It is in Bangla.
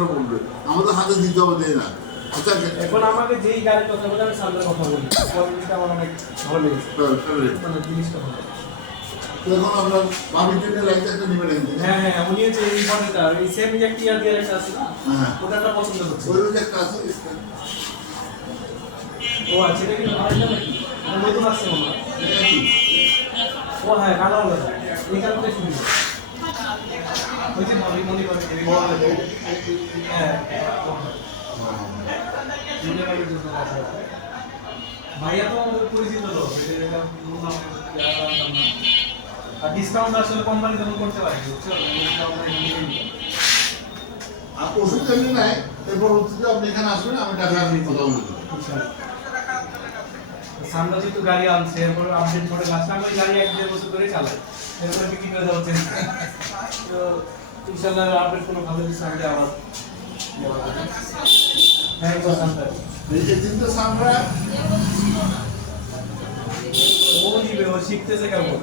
আমরা বলবে আমাদের হাতে দিতে হবে দেয় না। আচ্ছা এখন আমাকে যেই গাড়ির কথা বলে আমি সামনের কথা বলি কোয়ালিটিটা আমার অনেক ভালো লেগেছে মানে জিনিসটা ভালো এখন আমরা বাবিটের লাইসেন্সটা নেবেন এখান থেকে। হ্যাঁ হ্যাঁ উনি হচ্ছে এই মডেলটা এই সেম একটা ইয়ার দিয়ে একটা আছে না হ্যাঁ ওটা একটা পছন্দ করছে ওই যে একটা আছে ও আচ্ছা এটা কি আরেকটা নাকি এটা নতুন আসছে মনে হয় ও হ্যাঁ কালো হলো এই কারণে শুনি ওই যে মনে করে হ্যাঁ ভাইয়া তো আমাদের পরিচিত তো আর ডিসকাউন্ট আসলে কোম্পানি তখন করতে পারে বুঝছো আর ওষুধ এমনি নাই এরপর হচ্ছে আপনি এখানে আসবেন আমি টাকা কথা বলে দেবো। সামনে যেহেতু গাড়ি আনছে এরপর আপডেট করে লাস্ট আমি গাড়ি 1-1.5 বছর ধরে চালাই এরপর বিক্রি করে দেওয়া হচ্ছে তো ইনশাআল্লাহ আপডেট কোনো ভালো কিছু আমাদের আবার হ্যাঁ তো সামনে এই যে তিনটে সামরা ও নিবে ও শিখতেছে কেমন